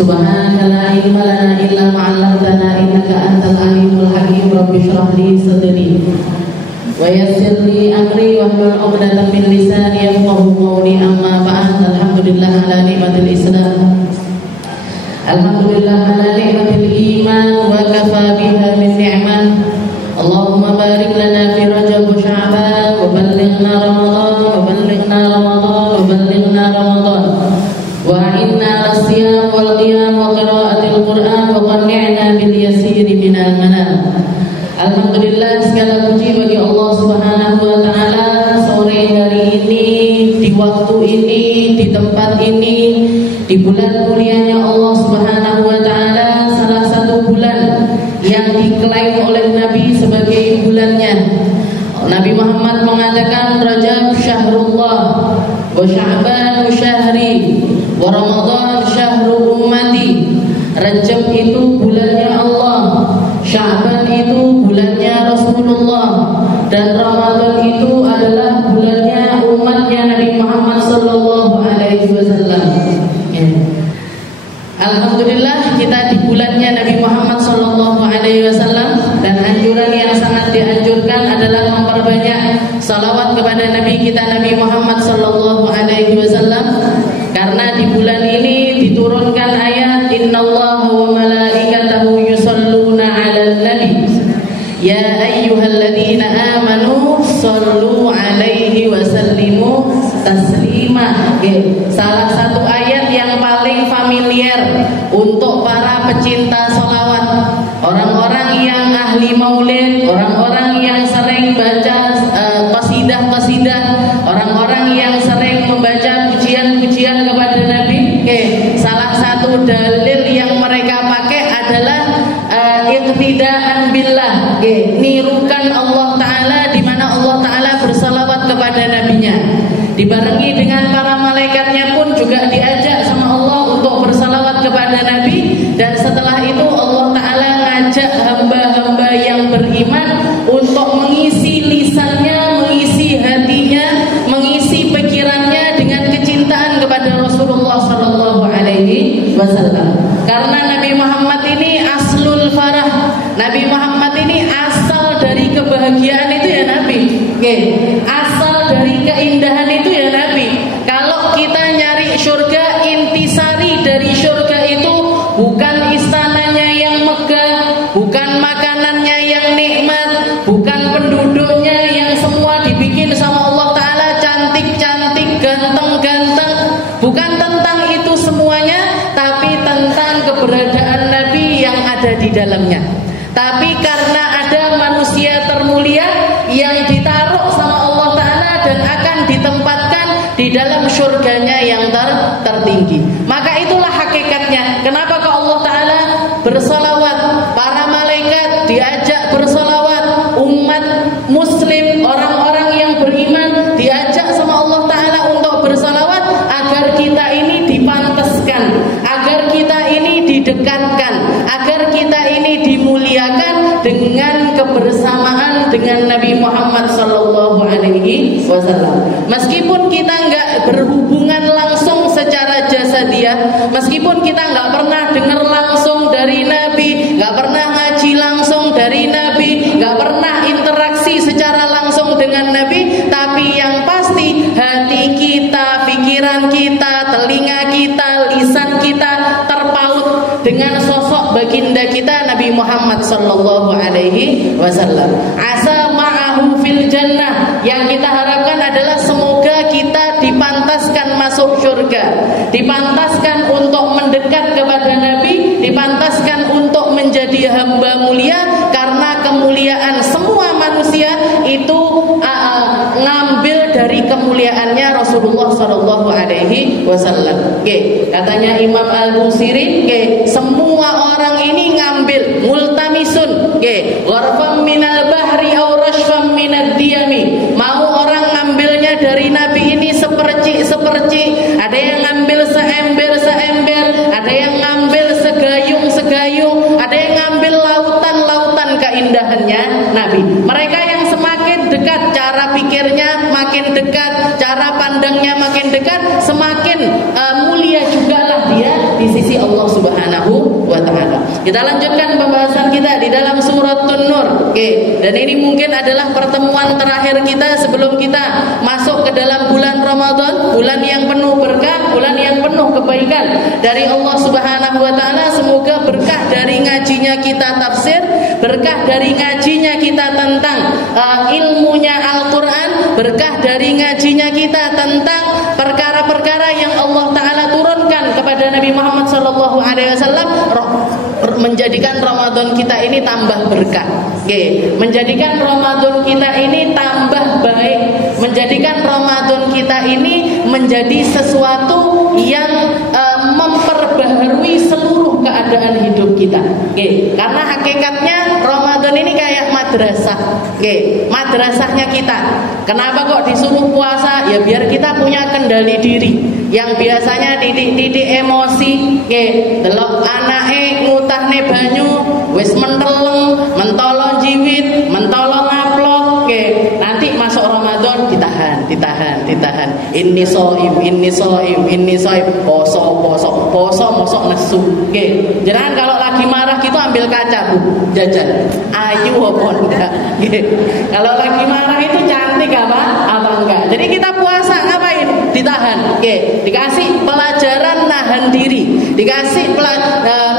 Subhanaka la ilma lana illa ma 'allamtana innaka antal alimul hakim. Rabbi shrah li sadri wa yassir li amri wahlul 'uqdatam min lisani yafqahu qawli. Amma ba'd. Alhamdulillah ala ni'matil Islam. Alhamdulillah ala ni'matil iman wa kafa biha min ni'mah. Allahumma barik lana fi Rajab wa Sya'ban wa ballighna Ramadan wa ballighna Ramadan wa ballighna Ramadan wa a'inna 'ala siyam wal qiyam wa qira'atil Qur'an wa qanni'na bil yasiri minal manam. Alhamdulillah, segala puji bagi Allah Subhanahu wa taala. Sore hari ini, di waktu ini, di tempat ini, di bulan mulianya Allah Subhanahu wa taala, salah satu bulan yang diklaim oleh Nabi sebagai bulannya. Nabi Muhammad mengatakan Rajab syahrullah wa Sya'ban syahri wa Ramadan syahru ummati. Rajab itu bulannya Allah, Sya'ban itu bulannya Rasulullah, dan Ramadan itu adalah bulannya umatnya Nabi Muhammad sallallahu alaihi wasallam. Alhamdulillah, kita di bulannya Nabi Muhammad sallallahu alaihi wasallam, dan anjuran yang sangat dianjurkan adalah memperbanyak salawat kepada Nabi kita Nabi Muhammad sallallahu alaihi wasallam, karena di bulan ini diturunkan ayat innallaha wa malaikatahu yusholluna 'alan nabi ya ayyuhalladzina amanu shollu 'alaihi wa sallimu taslima. Salah satu ayat yang paling familiar untuk para pecinta sholawat, orang-orang yang ahli maulid, orang-orang yang sering baca qasidah-qasidah, orang-orang yang sering membaca pujian-pujian kepada Nabi. Salah satu dalil yang mereka pakai adalah iqtidaan billah, nirukan Allah Ta'ala, di mana Allah Ta'ala bersalawat kepada nabinya, dibarengi dengan para malaikatnya pun juga diajak sama Allah untuk bersalawat kepada Nabi. Dan setelah itu Allah Ta'ala ngajak hamba-hamba yang beriman untuk mengisi lisannya, mengisi hatinya, mengisi pikirannya dengan kecintaan kepada Rasulullah Sallallahu Alaihi Wasallam. Karena Nabi Muhammad ini aslul farah, Nabi Muhammad ini asal dari kebahagiaan itu ya Nabi. Asal dari keindahan itu ya Nabi. Kalau kita nyari surga, intisari dari surga itu bukan istananya yang megah, bukan makanannya yang nikmat, bukan penduduknya yang semua dibikin sama Allah Ta'ala cantik-cantik, ganteng-ganteng. Bukan tentang itu semuanya, tapi tentang keberadaan Nabi yang ada di dalamnya. Tapi karena ada manusia termulia yang ditaruh sama Allah Ta'ala dan akan ditempatkan di dalam surganya yang tertinggi, maka itulah hakikatnya. Kenapa kok Allah Ta'ala bersalawat, para malaikat diajak bersalawat, umat muslim, orang-orang yang beriman diajak sama Allah Ta'ala untuk bersalawat, agar kita ini dipantaskan, agar kita ini didekatkan, agar kita ini dimuliakan dengan kebersamaan dengan Nabi Muhammad sallallahu alaihi wasallam. Meskipun kita enggak berhubungan langsung secara jasadiah, meskipun kita enggak pernah dengar langsung dari Nabi, enggak pernah ngaji langsung dari Nabi, enggak pernah interaksi secara langsung dengan Nabi, tapi yang pasti hati kita, pikiran kita, telinga kita, lisan kita terpaut dengan sosok baginda kita Nabi Muhammad sallallahu alaihi wasallam. Asa ma'ahu fil jannah, yang kita harapkan adalah semoga kita dipantaskan masuk surga, dipantaskan untuk mendekat kepada Nabi, dipantaskan untuk menjadi hamba mulia, karena kemuliaan semua manusia itu ngambil dari kemuliaannya Rasulullah sallallahu alaihi wasallam. Katanya Imam Al-Busiri, semua orang ini ngambil multamisun, gharfam minal bahri aw rashfam minad diyami. Mau orang ngambilnya dari Nabi ini sepercik, ada yang ngambil seember, ada yang ngambil segayung, ada yang ngambil lautan keindahannya Nabi. Mereka yang semakin dekat, cara pikirnya makin dekat, cara pandangnya makin dekat, semakin mulia jugalah dia di sisi Allah Subhanahu Kita lanjutkan pembahasan kita di dalam surat An-Nur. Oke, dan ini mungkin adalah pertemuan terakhir kita sebelum kita masuk ke dalam bulan Ramadan, bulan yang penuh berkah, bulan yang penuh kebaikan dari Allah Subhanahu wa taala. Semoga berkah dari ngajinya kita tafsir, berkah dari ngajinya kita tentang ilmunya Al-Qur'an, berkah dari ngajinya kita tentang perkara-perkara yang Allah taala turunkan kepada Nabi Muhammad sallallahu alaihi wasallam, menjadikan Ramadan kita ini tambah berkah. Oke, menjadikan Ramadan kita ini tambah baik, menjadikan Ramadan kita ini menjadi sesuatu yang memperbaharui seluruh keadaan hidup kita. Oke, karena hakikatnya Ramadan ini kayak madrasah. Oke, madrasahnya kita. Kenapa kok disuruh puasa? Ya biar kita punya kendali diri. Yang biasanya titik-titik emosi, oke, delok anake ngutahne banyu, wis menteleng, mentolo jiwit, mentolo ngaplok, oke. Nanti masuk Ramadan ditahan. Ini soim, poso mosok nesu. Oke. Jangan kalau lagi marah gitu ambil kaca, Bu, jajan. Ayu apa enggak? Kalau lagi marah itu cantik apa enggak? Jadi kita puasa ngapain? Ditahan. Oke, dikasih pelajaran nahan diri, dikasih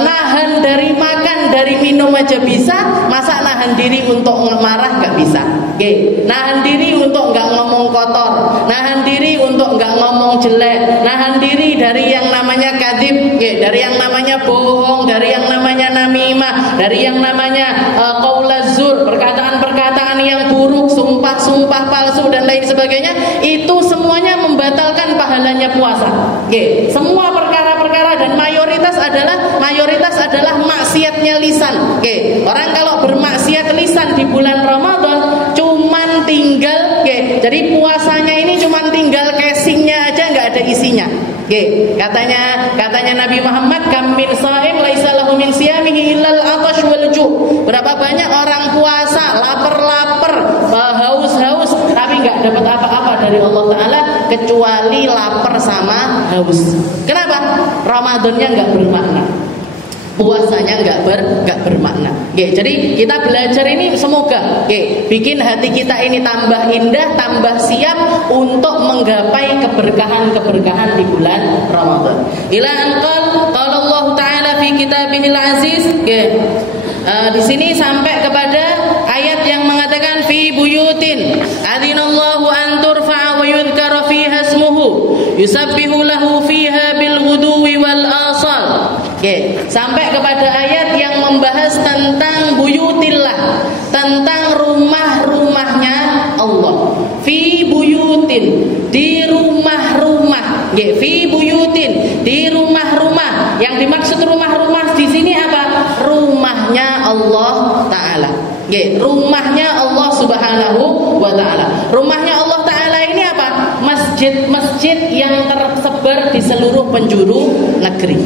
nahan dari makan, dari minum aja bisa, masa nahan diri untuk marah nggak bisa? Oke, nahan diri untuk nggak ngomong kotor, nahan diri untuk nggak ngomong jelek, nahan diri dari yang namanya kadzib, dari yang namanya bohong, dari yang namanya namimah, dari yang namanya qaulazur, perkataan-perkataan yang buruk, sumpah-sumpah palsu dan lain sebagainya. Itu semuanya membatalkan pahalanya puasa. Oke, semua perkara-perkara dan mayoritas adalah maksiatnya lisan. Oke, orang kalau bermaksiat lisan di bulan Ramadan cuman tinggal, jadi puasanya ini cuman tinggal casingnya aja, nggak ada isinya. Oke, katanya Nabi Muhammad, kam min shaim laisa lahu min siyamihi illal atash wal ju'. Berapa banyak orang puasa lapar-lapar, haus-haus, tapi nggak dapat apa-apa dari Allah taala kecuali lapar sama haus. Kenapa? Ramadannya nggak bermakna, puasanya nggak bermakna. Oke, jadi kita belajar ini semoga bikin hati kita ini tambah indah, tambah siap untuk menggapai keberkahan di bulan Ramadan. Ila anqal qala Allah taala fi kitabihil aziz. Di sini sampai kepada ayat yang mengatakan fi buyutin adzinallahu an turfa'a wa yudhkara fiha ismuhu yusabbihu lahu fiha bil ghuduwi wal asal. Sampai kepada ayat yang membahas tentang buyutillah, tentang rumah-rumahnya Allah. Fi buyutin, di rumah-rumah. Fi buyutin, di rumah-rumah. Yang dimaksud rumah-rumah di sini apa? Rumahnya Allah taala. Rumahnya Allah Subhanahu wa taala. Rumahnya Allah taala ini apa? Masjid-masjid yang tersebar di seluruh penjuru negeri.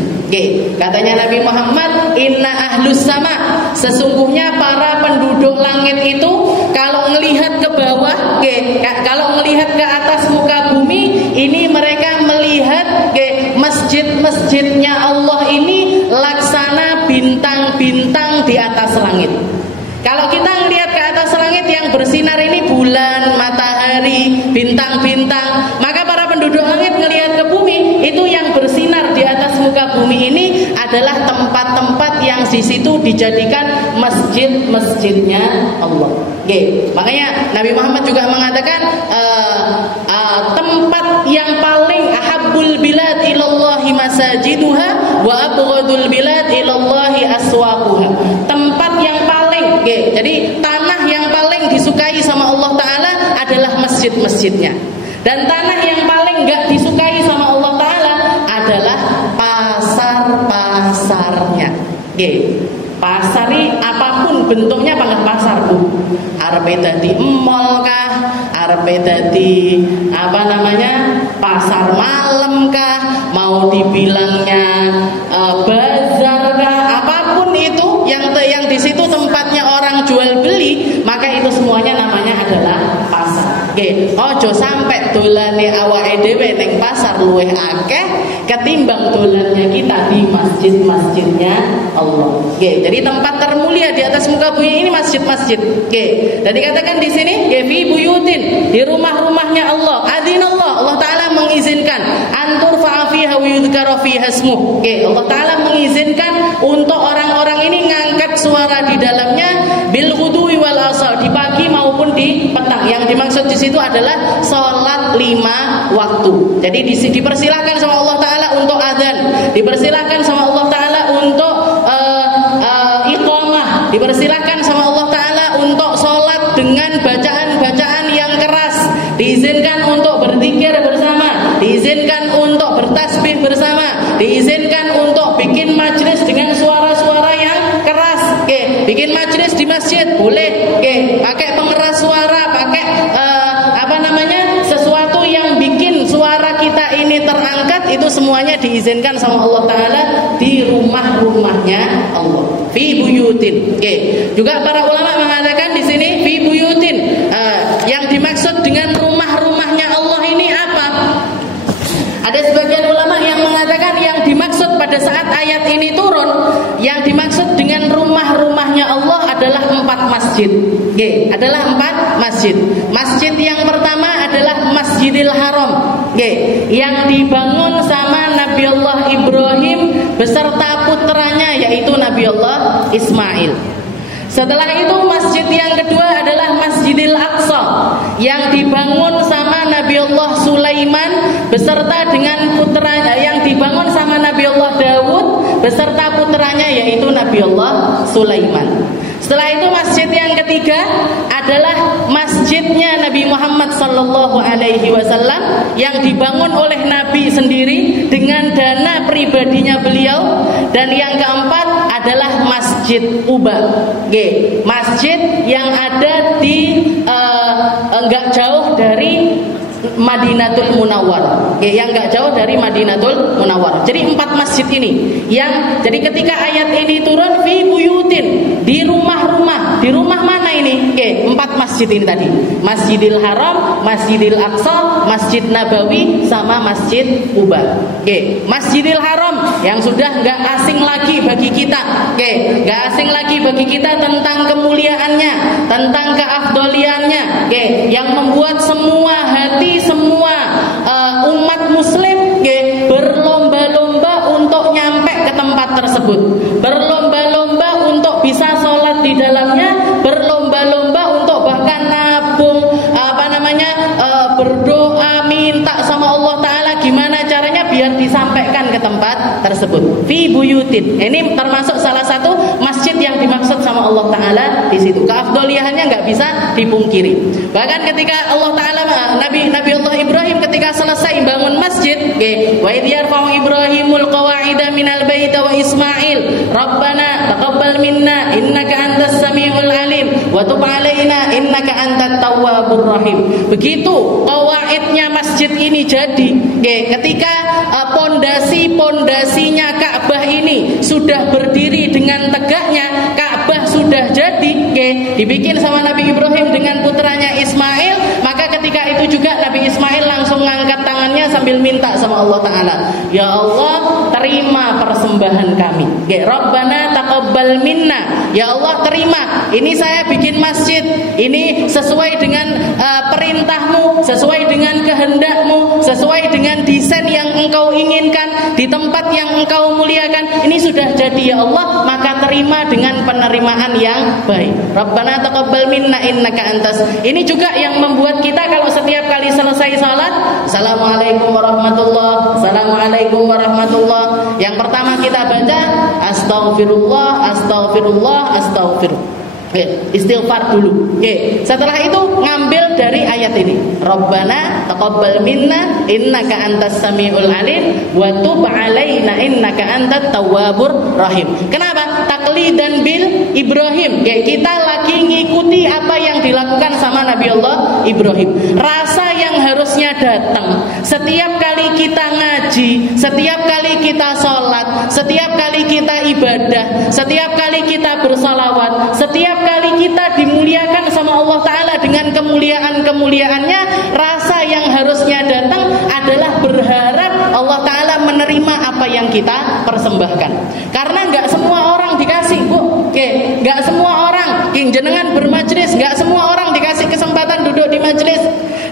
Katanya Nabi Muhammad, inna ahlus sama, sesungguhnya para penduduk langit itu kalau melihat ke bawah, kalau melihat ke atas muka bumi, ini mereka melihat masjid-masjidnya Allah ini laksana bintang-bintang di atas langit. Kalau kita melihat ke atas langit yang bersinar ini bulan, matahari, bintang-bintang, maka para penduduk langit melihat ke bumi, itu yang bersinar di atas muka bumi ini adalah tempat-tempat yang di situ dijadikan masjid-masjidnya Allah. Makanya Nabi Muhammad juga mengatakan tempat yang paling ahabbul bilad ilallahi masajiduha wa abghadul bilad ilallahi aswaquha. Tempat yang paling, jadi tanah yang paling disukai sama Allah taala adalah masjid-masjidnya. Dan tanah yang paling enggak disukai sama Allah taala adalah pasar-pasarnya. Pasar ini apapun bentuknya panggah pasar, Bu. Arepe dadi mall kah? Arepe dadi pasar malam kah? Mau dibilangnya bazar kah? Apapun itu yang di situ tempatnya orang jual beli, maka itu semuanya namanya adalah pasar. Ojo sampai dolane awake dhewe ning pasar luwih akeh ketimbang dolannya kita di masjid-masjidnya Allah. Oke, jadi tempat termulia di atas muka bumi ini masjid-masjid. Oke, jadi katakan di sini fi buyutin, di rumah-rumahnya Allah. Adzinallah, Allah Taala mengizinkan antur fiha wa yudhkara fiha ismuh. Oke, Allah Taala mengizinkan untuk orang-orang ini ngangkat suara di dalamnya bil ghudwi wal asal, di pagi maupun di petang. Yang dimaksud di situ adalah salat 5 waktu. Jadi dipersilakan sama Allah Taala untuk azan, dipersilakan sama Allah Taala untuk iqamah, dipersilakan sama Allah Taala untuk salat dengan bacaan-bacaan yang keras, diizinkan untuk berzikir bersama, diizinkan untuk bertasbih bersama, diizinkan untuk bikin majelis dengan suara-suara yang keras. Oke, bikin majelis di masjid boleh. Oke, pakai pengeras suara, pakai sesuatu yang bikin suara kita ini terangkat, itu semuanya diizinkan sama Allah Taala di rumah-rumahnya Allah. Fi buyutin. Oke, juga para ulama mengatakan di sini fi buyutin, yang dimaksud dengan rumah-rumahnya Allah ini apa? Ada sebagian ulama yang mengatakan yang dimaksud pada saat ayat ini turun, yang dimaksud dengan rumah-rumahnya Allah adalah 4 masjid. Oke, adalah 4 masjid. Masjid yang pertama adalah Masjidil Haram. Oke, yang dibangun sama Nabi Allah Ibrahim beserta putranya yaitu Nabi Allah Ismail. Setelah itu masjid yang kedua adalah Masjidil Aqsa, yang dibangun sama Nabi Allah Sulaiman beserta dengan putranya, yang dibangun sama Nabi Allah Dawud beserta putranya yaitu Nabi Allah Sulaiman. Setelah itu masjid yang ketiga adalah masjidnya Nabi Muhammad sallallahu alaihi wasallam, yang dibangun oleh Nabi sendiri dengan dana pribadinya beliau. Dan yang keempat adalah Masjid Quba. Oke, masjid yang ada di enggak jauh dari Madinatul Munawwarah. Oke, yang enggak jauh dari Madinatul Munawwarah. Jadi 4 masjid ini yang jadi ketika ayat ini turun fi buyutin, di rumah-rumah. Di rumah mana ini? Oke, 4 masjid ini tadi. Masjidil Haram, Masjidil Aqsa, Masjid Nabawi sama Masjid Quba. Oke, Masjidil Haram yang sudah enggak asing lagi bagi kita. Oke, enggak asing lagi bagi kita tentang kemuliaannya, tentang keafdoliannya. Oke, yang membuat semua hati, semua umat muslim berlomba-lomba untuk nyampe ke tempat tersebut, berlomba-lomba untuk bisa sholat di dalamnya, berlomba-lomba untuk bahkan nabung berdoa minta sama Allah Ta'ala gimana caranya biar disampaikan ke tempat tersebut. Fi buyutin, ini termasuk salah satu masjid yang dimaksud sama Allah Ta'ala di situ. Keafdoliannya nggak bisa dipungkiri. Bahkan ketika Allah Ta'ala Nabi Allah Ibrahim ketika selesai bangun masjid, wa idh yarfa'u Ibrahimul qawa'ida minal baita wa Ismail Rabbana taqabbal minna innaka antas samiul alim wa tub alaina innaka antat tawwabur rahim. Begitu qawaidnya masjid ini jadi, ketika pondasinya Ka'bah ini sudah berdiri dengan tegaknya, Ka'bah sudah jadi, dibikin sama Nabi Ibrahim dengan putranya Ismail, maka ketika itu juga Nabi Ismail langsung ngangkat tangannya sambil minta sama Allah Ta'ala, ya Allah terima persembahan kami. Rabbana taqabbal minna, ya Allah terima, ini saya bikin masjid, ini sesuai dengan perintahmu, sesuai dengan kehendakmu, sesuai dengan desain yang engkau inginkan, di tempat yang engkau muliakan, ini sudah jadi ya Allah, maka terima dengan penerimaan yang baik. Rabbana taqabbal minna innaka antas. Ini juga yang membuat kita kalau setiap kali selesai salat, Assalamualaikum warahmatullah, Assalamualaikum warahmatullah, yang pertama kita baca Astaghfirullah, Astaghfirullah, Astaghfirullah. Istighfar dulu. Setelah itu ngambil dari ayat ini. Rabbana taqabbal minna innaka antas samiul alim wa tub alaina innaka antat tawwabur rahim. Kenapa? Taqlidan bil Ibrahim. Kita lagi ngikuti apa yang dilakukan sama Nabi Allah Ibrahim. Rasa yang harusnya datang setiap kali kita ngaji, setiap kali kita sholat, setiap kali kita ibadah, setiap kali kita bersalawat, setiap kali kita dimuliakan sama Allah Ta'ala dengan kemuliaan-kemuliaannya, rasa yang harusnya datang adalah berharap Allah Ta'ala menerima apa yang kita persembahkan. Karena nggak semua orang dikasih, Bu. Oke, nggak semua orang jenengan bermajlis, nggak semua orang dikasih kesempatan duduk di majlis.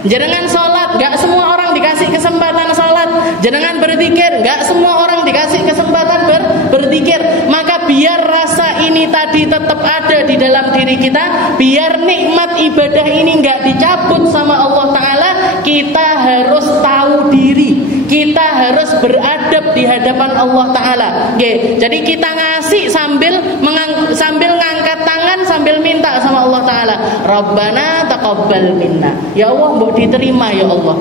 Jenengan sholat, nggak semua orang dikasih kesempatan sholat. Jenengan berzikir, nggak semua orang dikasih kesempatan berzikir. Maka biar rasa ini tadi tetap ada di dalam diri kita, biar nikmat ibadah ini nggak dicabut sama Allah Ta'ala, kita harus tahu diri, kita harus beradab di hadapan Allah Ta'ala. Jadi kita ngasih sambil ngangkat tangan, sambil minta sama Allah Ta'ala, Rabbana taqabbal minna, ya Allah mbok diterima ya Allah.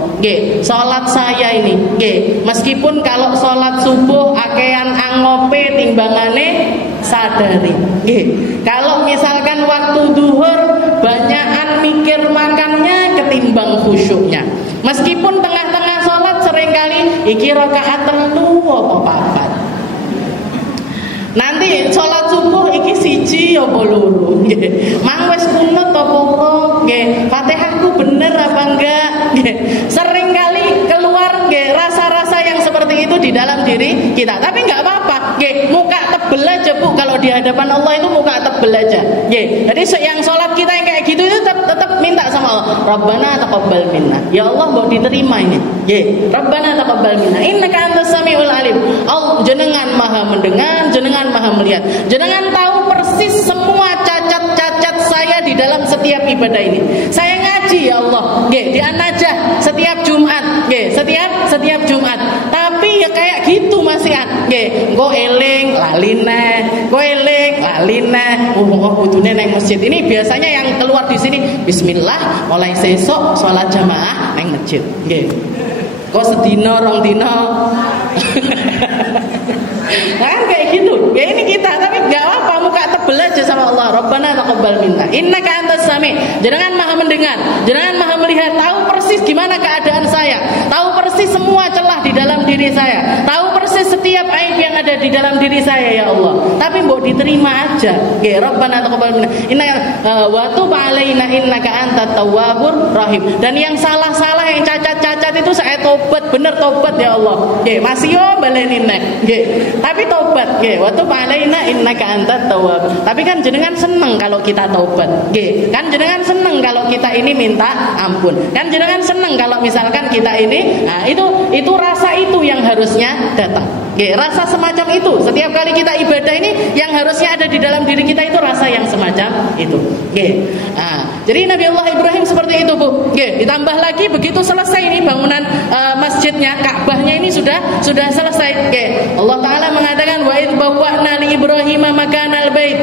Salat saya ini, meskipun kalau salat subuh akean angope timbangane sadari. Kalau misalkan waktu duhur banyakan mikir makannya ketimbang khusyuknya. Meskipun tengah-tengah salat seringkali iki rakaat telu apa papat. Nanti sholat subuh iki siji apa loro, mang wis kunut apa ora, Fatihahku bener apa enggak, sering kali keluar rasa-rasa yang seperti itu di dalam diri kita. Tapi enggak apa-apa, muka tebel aja Bu, kalau di hadapan Allah itu muka tebel aja. Jadi yang sholat kita yang kayak gitu itu tetap minta sama Allah, Rabbana taqabbal minna, ya Allah mau diterima ini. Rabbana taqabbal minna innaka antas samiul alim. Allah jenengan maha mendengar, jenengan maha melihat, jenengan tahu persis semua cacat-cacat saya di dalam setiap ibadah ini. Saya ngaji ya Allah, di An-Najah setiap Jumat, setiap Jumat. Tapi ya kayak gitu masih go eling laline, go eling laline. Kudune nang masjid ini biasanya yang keluar di sini Bismillah mulai sesok sholat jamaah nang masjid. Kok sedina rong dina. Kan kayak gitu. Ya ini kita, tapi enggak apa, muka tebel aja sama Allah. Rabbana taqabbal minna innaka antas sami. Jenengan maha mendengar, jenengan maha melihat, tahu persis gimana keadaan saya, tahu persis semua celah di dalam diri saya, tahu persis setiap aib yang ada di dalam diri saya ya Allah. Tapi mbok diterima aja. Rabbana taqabbal minna innaka wa tub alaina innaka antat tawwabur rahim. Dan yang salah-salah, yang cacat-cacat itu saya tobat, bener tobat ya Allah. Masih yo baleni nek. Tapi tobat, waktu alaina innaka antat tawwab. Tapi kan jenengan seneng kalau kita tobat, kan jenengan seneng kalau kita ini minta ampun, kan jenengan seneng kalau misalkan kita ini, nah itu rasa itu yang harusnya datang. Rasa semacam itu setiap kali kita ibadah ini yang harusnya ada di dalam diri kita, itu rasa yang semacam itu. Jadi Nabi Allah Ibrahim seperti itu Bu. Ditambah lagi begitu selesai ini bangunan masjidnya, Ka'bahnya ini sudah selesai. Allah Ta'ala mengatakan wa idh bawwa'na li Ibrahim makanal bait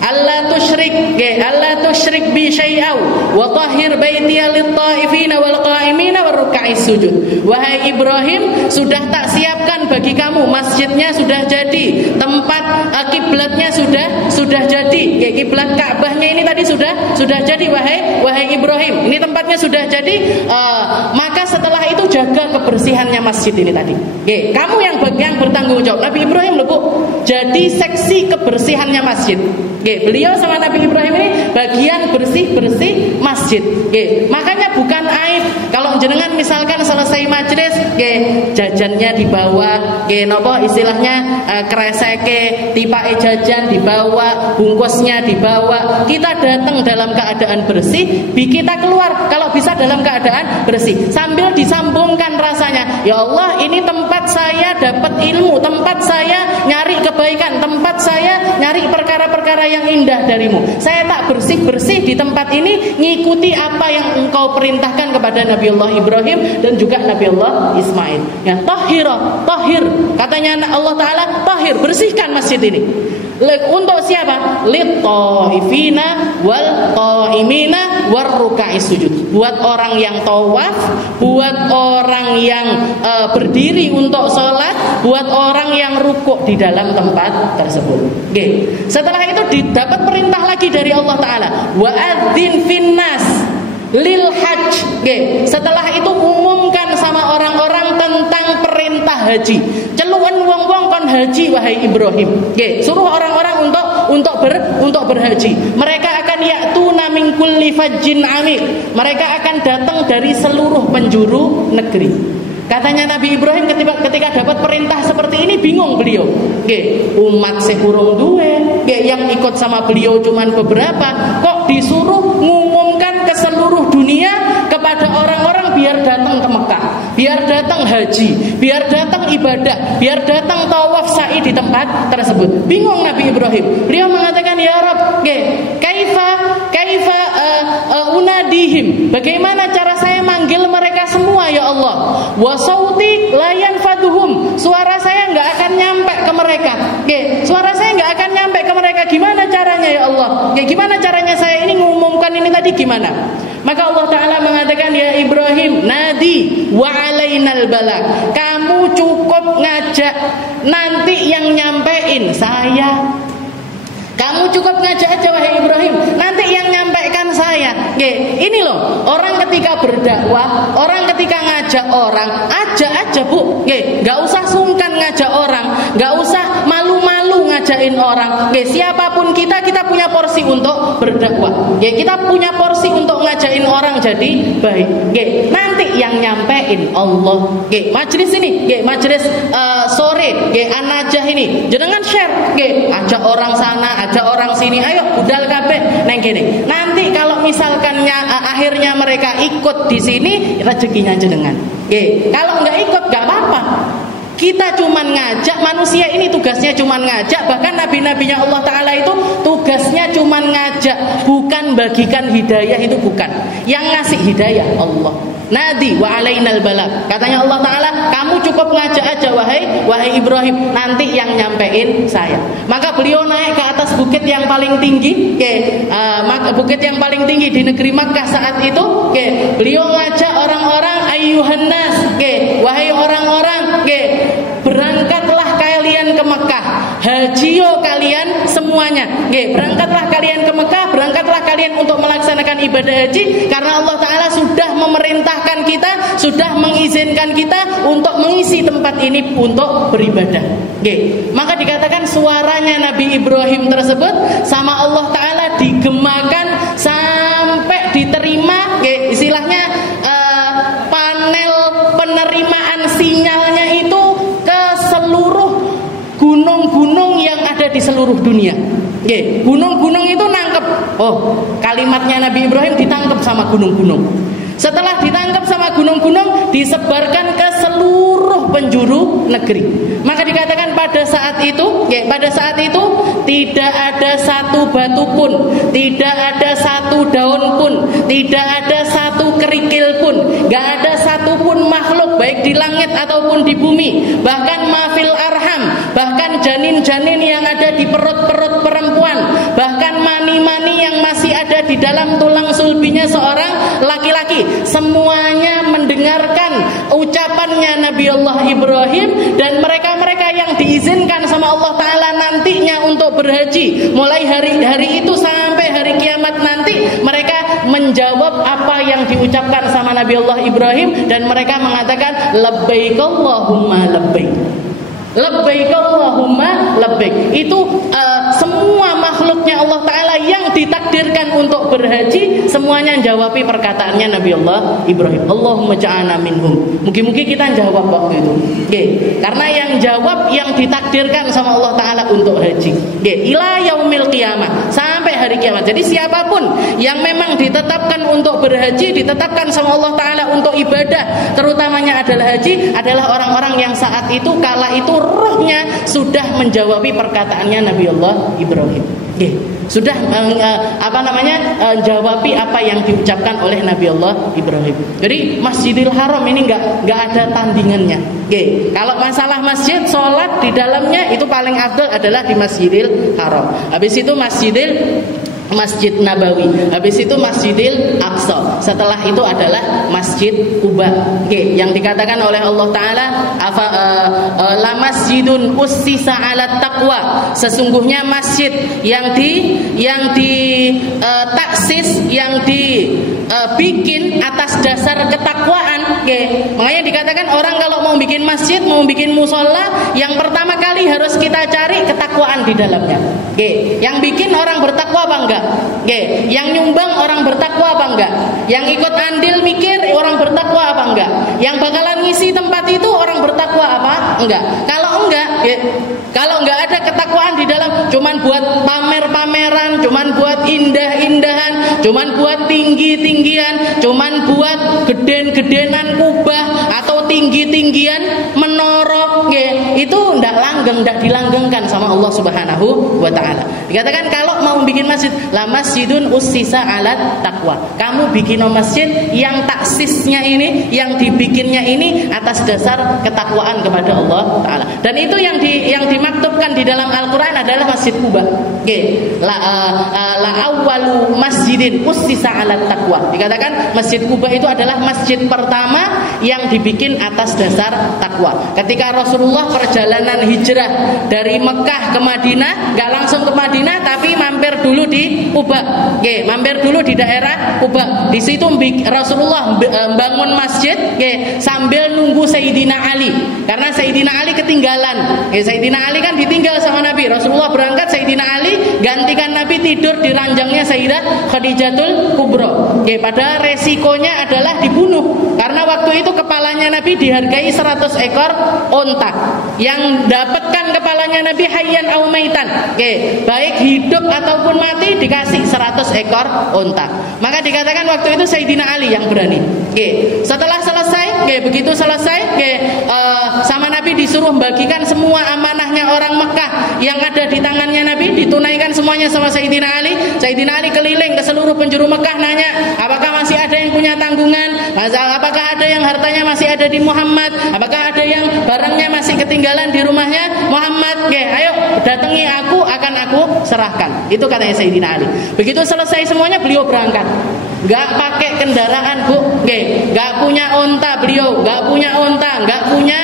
alla tusyrik bi syai'aw wa tahhir baitiya lit-ta'ifina wal qa'imina war ruk'is sujud. Wahai Ibrahim, sudah tak siapkan bagi kamu, masjidnya sudah jadi, tempat kiblatnya sudah jadi, kiblat Ka'bahnya ini tadi sudah jadi. Wahai Ibrahim, ini tempatnya sudah jadi, maka setelah itu jaga kebersihannya masjid ini tadi. Kamu yang bertanggung jawab. Nabi Ibrahim loh Bu, jadi seksi kebersihannya masjid. Beliau sama Nabi Ibrahim ini bagian bersih masjid. Makanya bukan aib kalau jenengan misalkan selesai majelis, jajannya dibawa, nopo istilahnya kreseke, tipake jajan dibawa, bungkusnya dibawa. Kita datang dalam keadaan bersih, kita keluar kalau bisa dalam keadaan bersih, sambil disambungkan rasanya, ya Allah ini tempat saya dapat ilmu, tempat saya nyari kebaikan, tempat saya nyari perkara-perkara yang indah darimu. Saya tak bersih-bersih di tempat ini, ngikuti apa yang engkau perintahkan kepada Nabi Allah Ibrahim dan juga Nabi Allah Ismail. Ya, tahir, katanya Allah Ta'ala, tahir, bersihkan masjid ini. Untuk siapa? Lit-taifina wal qaimina war ruk'is sujud. Buat orang yang tawaf, buat orang yang berdiri untuk sholat, buat orang yang rukuk di dalam tempat tersebut. Setelah itu didapat perintah lagi dari Allah Ta'ala, wa adzin finnas, lil hajj. Setelah itu umumkan sama orang-orang tentang perintah haji. Celuan wong-wong kon haji wahai Ibrahim. Suruh orang-orang untuk berhaji. Mereka akan ya'tuna min kulli fajjin amik. Mereka akan datang dari seluruh penjuru negeri. Katanya Nabi Ibrahim ketika dapat perintah seperti ini bingung beliau. Umat sekurung duwe, yang ikut sama beliau cuman beberapa, kok disuruh ngumumkan ke seluruh dunia kepada orang-orang biar datang ke Mekah, biar datang haji, biar datang ibadah, biar datang tawaf sa'i di tempat tersebut. Bingung Nabi Ibrahim. Beliau mengatakan, ya Rabb, kaifa unadihim? Bagaimana cara saya manggil mereka semua ya Allah? Wa sauti la yanfaduhum. Suara saya enggak akan nyampe ke mereka. Suara saya enggak akan nyampe ke mereka. Gimana caranya ya Allah? Gimana caranya saya ini ngumumkan ini tadi gimana? Maka Allah Ta'ala mengatakan, ya Ibrahim, nadi wa alainal balag. Kamu cukup ngajak, nanti yang nyampein saya. Kamu cukup ngajak aja wahai Ibrahim, nanti yang nyampaikan saya. Ini loh, orang ketika berdakwah, orang ketika ngajak orang, ajak aja bu. Gak usah sungkan ngajak orang, gak usah malu-malu ngajakin orang. Siapapun kita punya porsi untuk berdakwah. Kita punya porsi untuk ngajakin orang jadi baik. Nanti yang nyampein Allah. Majelis ini, majelis sore, An-Najah ini, jangan share. Ajak orang sana, ajak orang sini, ayo budal kabeh neng kene. Nanti kalau misalkannya akhirnya mereka ikut di sini, rezekinya jenengan. Kalau nggak ikut nggak apa-apa. Kita cuman ngajak, manusia ini tugasnya cuman ngajak. Bahkan nabi-nabinya Allah Ta'ala itu tugasnya cuman ngajak, bukan bagikan hidayah, itu bukan. Yang ngasih hidayah Allah. Nadi wa alainal balag. Katanya Allah Ta'ala, kamu cukup ngajak aja wahai Ibrahim, nanti yang nyampein saya. Maka beliau naik ke atas bukit yang paling tinggi, bukit yang paling tinggi di negeri Makkah saat itu. Beliau ngajak orang-orang, ayyuhan nas, wahai orang-orang, berangkatlah kalian ke Mekah, hajiyo kalian semuanya. Berangkatlah kalian ke Mekah, berangkatlah kalian untuk melaksanakan ibadah haji, karena Allah Ta'ala sudah memerintahkan kita, sudah mengizinkan kita untuk mengisi tempat ini untuk beribadah. Maka dikatakan suaranya Nabi Ibrahim tersebut sama Allah Ta'ala digemakan sampai diterima, istilahnya panel penerimaan sinyalnya itu ke seluruh gunung-gunung yang ada di seluruh dunia. Gunung-gunung itu nangkep. Kalimatnya Nabi Ibrahim ditangkap sama gunung-gunung. Setelah ditangkap sama gunung-gunung, disebarkan ke seluruh penjuru negeri. Maka dikatakan pada saat itu tidak ada satu batu pun, tidak ada satu daun pun, tidak ada satu kerikil pun, gak ada satu pun makhluk baik di langit ataupun di bumi, bahkan mafil arham, bahkan janin-janin yang ada di perut-perut perempuan, bahkan mani-mani yang masih ada di dalam tulang sulbinya seorang laki-laki, semuanya mendengarkan ucapannya Nabi Allah Ibrahim. Dan mereka-mereka yang diizinkan sama Allah Ta'ala nantinya untuk berhaji, mulai hari itu sampai hari kiamat nanti, mereka menjawab apa yang diucapkan sama Nabi Allah Ibrahim, dan mereka mengatakan labbaik Allahumma labbaik, labbaik Allahumma labbaik. Itu semua makhluknya Allah Ta'ala yang ditakdirkan untuk berhaji, semuanya jawabi perkataannya Nabi Allah Ibrahim, Allahumma ja'alna minhum. Mungkin kita jawab waktu itu. Karena yang jawab yang ditakdirkan sama Allah Ta'ala untuk haji. Ila yaumil qiyamah, sampai hari kiamat. Jadi siapapun yang memang ditetapkan untuk berhaji, ditetapkan sama Allah Ta'ala untuk ibadah, terutamanya adalah haji, adalah orang-orang yang saat itu, kala itu rohnya sudah menjawabi perkataannya Nabi Allah Ibrahim. Sudah jawabi apa yang diucapkan oleh Nabi Allah Ibrahim. Jadi Masjidil Haram ini nggak ada tandingannya. Kalau masalah masjid, sholat di dalamnya itu paling afdal adalah di Masjidil Haram. Habis itu Masjid Nabawi, habis itu Masjidil Aqsa, setelah itu adalah Masjid Quba. Yang dikatakan oleh Allah Ta'ala, la masjidun ussisa 'alat taqwa, sesungguhnya masjid yang taksis, yang dibikin atas dasar ketakwaan. Makanya dikatakan orang kalau mau bikin masjid, mau bikin musola, yang pertama kali harus kita cari ketakwaan di dalamnya. Yang bikin orang bertakwa apa enggak? Yang nyumbang orang bertakwa apa enggak? Yang ikut andil mikir orang bertakwa apa enggak? Yang bakalan ngisi tempat itu orang bertakwa apa enggak? Kalau enggak ada ketakwaan di dalam, cuman buat pamer-pameran, cuman buat indah-indahan, cuman buat tinggi-tinggian, cuman buat geden-gedenan kubah atau tinggi-tinggian menorok, itu ndak langgeng, ndak dilanggengkan sama Allah Subhanahu wa taala. Dikatakan kalau mau bikin masjid, la masjidun ussisa 'alat taqwa. Kamu bikin masjid yang taksisnya ini, yang dibikinnya ini atas dasar ketakwaan kepada Allah taala. Dan itu yang dimaktubkan di dalam Al-Qur'an adalah Masjid Quba. La awwalu masjidin ussisa 'alat taqwa. Dikatakan Masjid Quba itu adalah masjid pertama yang dibikin atas dasar takwa. Ketika Rasulullah perjalanan hijrah dari Mekah ke Madinah, enggak langsung ke Madinah tapi mampir dulu di Quba. Mampir dulu di daerah Quba. Di situ Rasulullah bangun masjid sambil nunggu Sayyidina Ali. Karena Sayyidina Ali ketinggalan. Sayyidina Ali kan ditinggal sama Nabi. Rasulullah berangkat, Sayyidina Ali gantikan Nabi tidur di ranjangnya Sayyidah Khadijatul Kubra. Padahal resikonya adalah dibunuh. Karena waktu itu kepalanya Nabi dihargai 100 ekor onta. Yang dapatkan kepalanya Nabi hayyan au maitan. Baik hidup ataupun mati dikasih 100 ekor onta. Maka dikatakan waktu itu Sayyidina Ali yang berani. Setelah selesai, begitu selesai, sama Nabi disuruh bagikan semua amanahnya orang Mekah yang ada di tangannya Nabi, ditunaikan semuanya sama Sayyidina Ali. Sayyidina Ali keliling ke seluruh penjuru Mekah nanya, apakah masih ada yang punya tanggungan? Apakah ada yang hartanya masih ada di Muhammad? Apakah ada yang barangnya masih ketinggalan di rumahnya Muhammad? Ayo datangi aku, akan aku serahkan. Itu katanya Sayyidina Ali. Begitu selesai semuanya, beliau berangkat. Gak pakai kendaraan, Bu. Gak punya onta beliau, gak punya onta, gak punya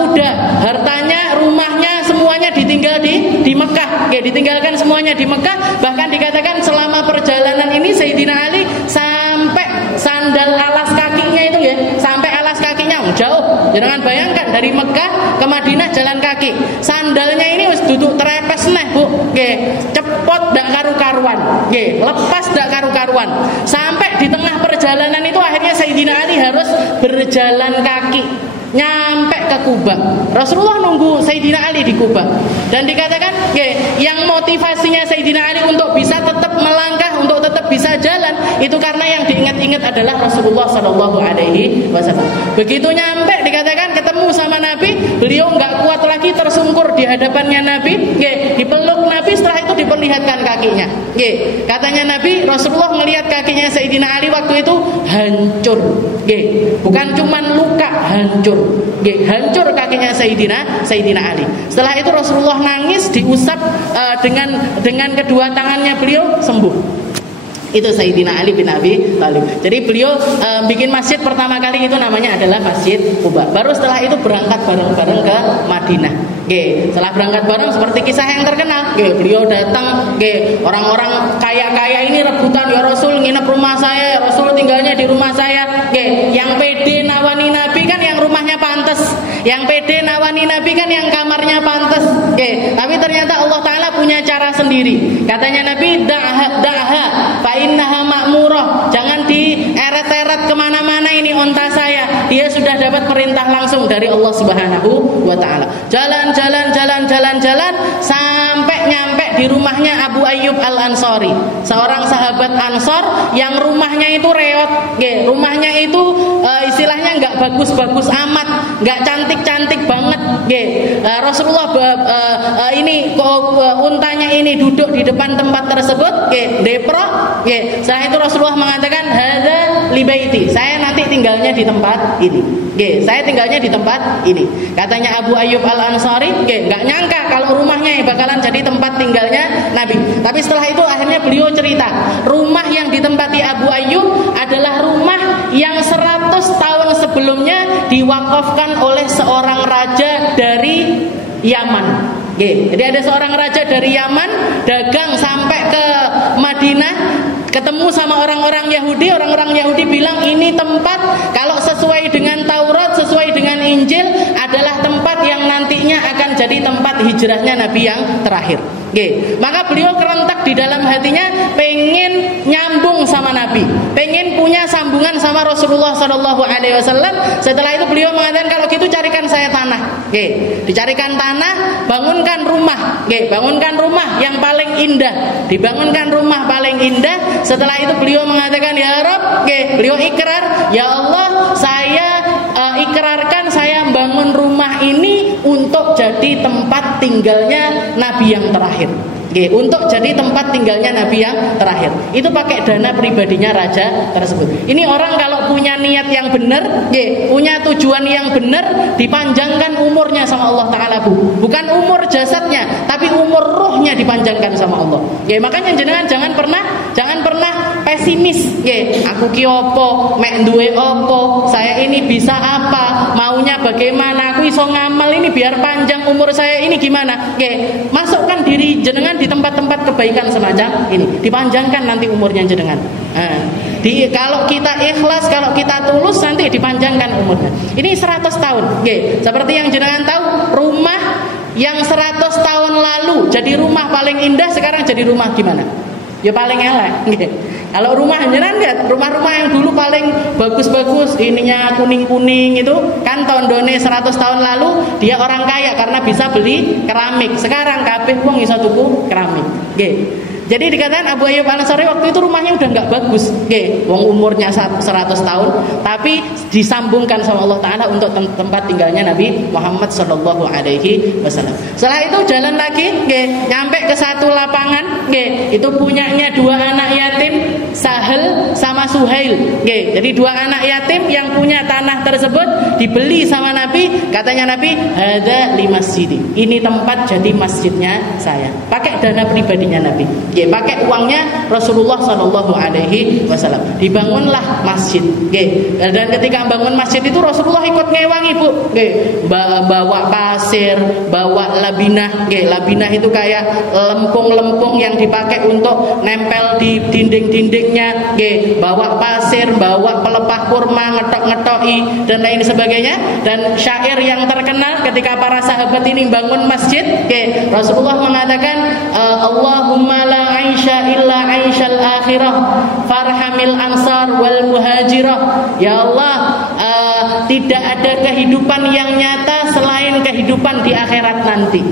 kuda. Hartanya, rumahnya semuanya ditinggal di Mekah. Ditinggalkan semuanya di Mekah. Bahkan dikatakan selama perjalanan ini Sayyidina Ali sampai sandal alas kakinya itu sampai alas kakinya jauh. Jangan bayangkan dari Mekah ke Madinah jalan kaki. Sandalnya ini wis duduk terepes neh, Bu. Cepot dak karu-karuan. Lepas dak karu-karuan. Sampai di tengah perjalanan itu akhirnya Sayyidina Ali harus berjalan kaki nyampe ke Quba. Rasulullah nunggu Sayyidina Ali di Quba. Dan dikatakan yang motivasinya Sayyidina Ali untuk bisa tetap melangkah, untuk tetap bisa jalan, itu karena yang diingat-ingat adalah Rasulullah SAW. Begitu nyampe dikatakan ketemu sama Nabi, beliau nggak kuat lagi tersungkur di hadapannya Nabi, dipeluk Nabi, setelah itu diperlihatkan kakinya. Katanya Nabi, Rasulullah melihat kakinya Sayyidina Ali waktu itu hancur. Bukan cuman luka, hancur. Hancur kakinya Sayyidina Ali. Setelah itu Rasulullah nangis, diusap dengan kedua tangannya beliau, sembuh. Itu Sayyidina Ali bin Abi Thalib. Jadi beliau bikin masjid pertama kali itu namanya adalah Masjid Quba. Baru setelah itu berangkat bareng-bareng ke Madinah. Setelah berangkat bareng seperti kisah yang terkenal. Beliau datang, orang-orang kaya-kaya ini rebutan, ya Rasul nginep rumah saya, ya Rasul tinggalnya di rumah saya. Yang pede nawani Nabi kan yang rumahnya pantas, yang pede nawani Nabi kan yang kamarnya pantas. Tapi ternyata Allah Ta'ala punya cara sendiri. Katanya Nabi, da'ha fa innaha ma'murah. Jangan dieret-eret kemana-mana ini onta saya. Dia sudah dapat perintah langsung dari Allah Subhanahu wa Ta'ala. Jalan sampai nyampe di rumahnya Abu Ayyub Al-Ansari, seorang sahabat Ansor yang rumahnya itu reot. Rumahnya itu istilahnya nggak bagus-bagus amat, nggak cantik-cantik banget. Rasulullah untanya ini duduk di depan tempat tersebut, deprok. Setelah itu Rasulullah mengatakan, hadza li baiti, saya nanti tinggalnya di tempat ini. Saya tinggalnya di tempat ini. Katanya Abu Ayyub Al-Ansari, nggak nyangka kalau rumahnya bakalan jadi tempat tinggalnya Nabi. Tapi setelah itu akhirnya beliau cerita, rumah yang ditempati Abu Ayyub adalah rumah yang 100 tahun sebelumnya diwakafkan oleh seorang raja dari Yaman. Jadi ada seorang raja dari Yaman dagang sampai ke Madinah, ketemu sama orang-orang Yahudi. Orang-orang Yahudi bilang ini tempat kalau sesuai dengan Taurat, sesuai dengan Injil adalah tempat yang nantinya akan jadi tempat hijrahnya Nabi yang terakhir. Maka beliau kerentak di dalam hatinya pengen nyambung sama Nabi, pengen punya sambungan sama Rasulullah SAW. Setelah itu beliau mengatakan kalau gitu carikan saya tanah. Dicarikan tanah, bangunkan rumah. Bangunkan rumah yang paling indah. Dibangunkan rumah paling indah. Setelah itu beliau mengatakan ya Rabb, beliau ikrar, ya Allah saya ikrarkan saya bangun rumah ini untuk jadi tempat tinggalnya Nabi yang terakhir. Untuk jadi tempat tinggalnya Nabi yang terakhir. Itu pakai dana pribadinya raja tersebut. Ini orang kalau punya niat yang benar, punya tujuan yang benar, dipanjangkan umurnya sama Allah Ta'ala, bukan umur jasadnya, tapi umur ruhnya dipanjangkan sama Allah. Makanya jangan pernah pesimis. Aku ki opo, mek duwe opo, saya ini bisa apa, maunya bagaimana, aku iso ngamal ini biar panjang umur saya ini gimana. Masukkan diri jenengan di tempat-tempat kebaikan semacam ini, dipanjangkan nanti umurnya jenengan. Kalau kita ikhlas, kalau kita tulus, nanti dipanjangkan umurnya. Ini 100 tahun. Seperti yang jenengan tahu, rumah yang 100 tahun lalu jadi rumah paling indah, sekarang jadi rumah gimana? Ya paling elek. Kalau rumah jenengan lihat, rumah-rumah yang dulu paling bagus-bagus, ininya kuning-kuning itu kan tondone 100 tahun lalu dia orang kaya karena bisa beli keramik. Sekarang kabeh wong iso tuku keramik. Jadi dikatakan Abu Ayyub Al-Ansari waktu itu rumahnya udah nggak bagus, wong umurnya 100 tahun, tapi disambungkan sama Allah Ta'ala untuk tempat tinggalnya Nabi Muhammad Sallallahu Alaihi Wasallam. Setelah itu jalan lagi, nyampe ke satu lapangan, itu punyanya dua anak yatim, Sahel sama Suhail. Jadi dua anak yatim yang punya tanah tersebut dibeli sama Nabi. Katanya Nabi, hadza li masjidi, ini tempat jadi masjidnya saya. Pakai dana pribadinya Nabi. Pakai uangnya Rasulullah Sallallahu Alaihi Wasallam. Dibangunlah masjid. Dan ketika bangun masjid itu Rasulullah ikut ngewangi, Bu. Bawa pasir, bawa labinah. Labinah itu kayak lempung-lempung yang dipakai untuk nempel di dinding-dindingnya. Bawa pasir, bawa pelepah kurma, ngetok-ngetoki dan lain sebagainya. Dan syair yang terkenal ketika para sahabat ini bangun masjid, Rasulullah mengatakan, Allahumma la aisha illa aishal akhirah farhamil ansar wal muhajirah. Ya Allah, tidak ada kehidupan yang nyata selain kehidupan di akhirat nanti.